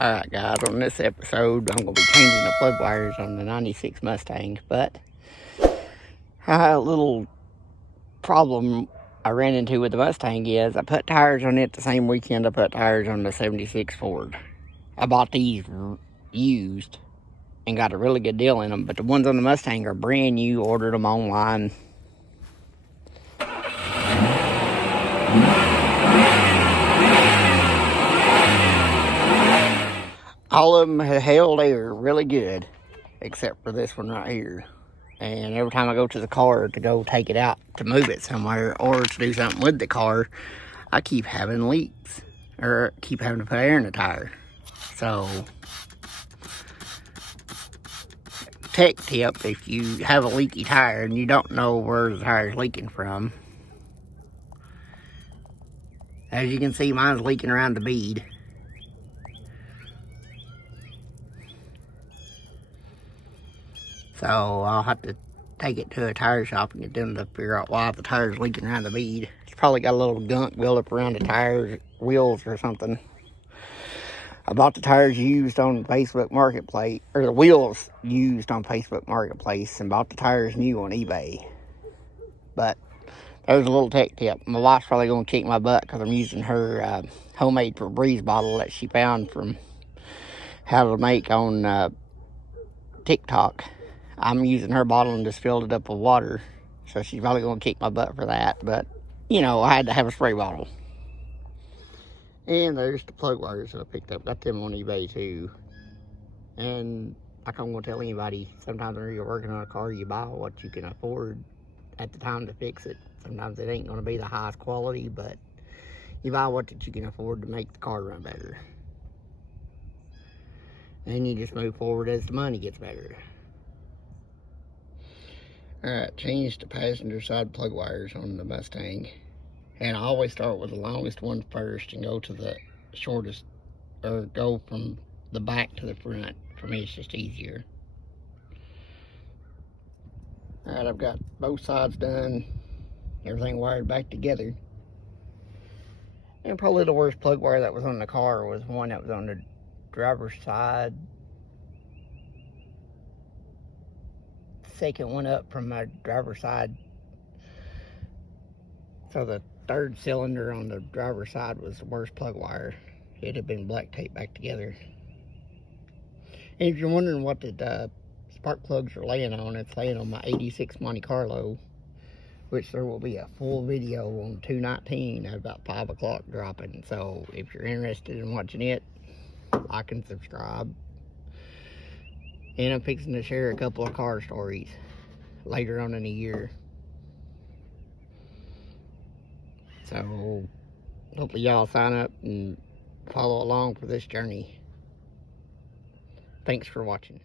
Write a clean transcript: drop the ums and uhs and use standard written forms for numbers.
Alright guys, on this episode I'm going to be changing the plug wires on the 96 Mustang, but a little problem I ran into with the Mustang is I put tires on it the same weekend I put tires on the 76 Ford. I bought these used and got a really good deal in them, but the ones on the Mustang are brand new, ordered them online. All of them have held air really good, except for this one right here. And every time I go to the car to go take it out to move it somewhere or to do something with the car, I keep having leaks or keep having to put air in the tire. So, tech tip, if you have a leaky tire and you don't know where the tire is leaking from, as you can see, mine's leaking around the bead. So I'll have to take it to a tire shop and get them to figure out why the tire's leaking around the bead. It's probably got a little gunk built up around the tires, wheels or something. I bought the tires used on Facebook Marketplace, or the wheels used on Facebook Marketplace, and bought the tires new on eBay. But there's a little tech tip. My wife's probably going to kick my butt because I'm using her homemade Febreze bottle that she found from how to make on TikTok. I'm using her bottle and just filled it up with water. So she's probably going to kick my butt for that. But, you know, I had to have a spray bottle. And there's the plug wires that I picked up. Got them on eBay too. And like I'm going to tell anybody, sometimes when you're working on a car, you buy what you can afford at the time to fix it. Sometimes it ain't going to be the highest quality, but you buy what that you can afford to make the car run better. And you just move forward as the money gets better. Alright, change the passenger side plug wires on the Mustang. And I always start with the longest one first and go to the shortest, or go from the back to the front. For me, it's just easier. Alright, I've got both sides done. Everything wired back together. And probably the worst plug wire that was on the car was one that was on the driver's side. Second one up from my driver's side. So the third cylinder on the driver's side was the worst plug wire. It had been black taped back together. And if you're wondering what the spark plugs are laying on, it's laying on my 86 Monte Carlo, which there will be a full video on 219 at about 5 o'clock dropping. So if you're interested in watching it, like and subscribe. And I'm fixing to share a couple of car stories later on in the year. So hopefully y'all sign up and follow along for this journey. Thanks for watching.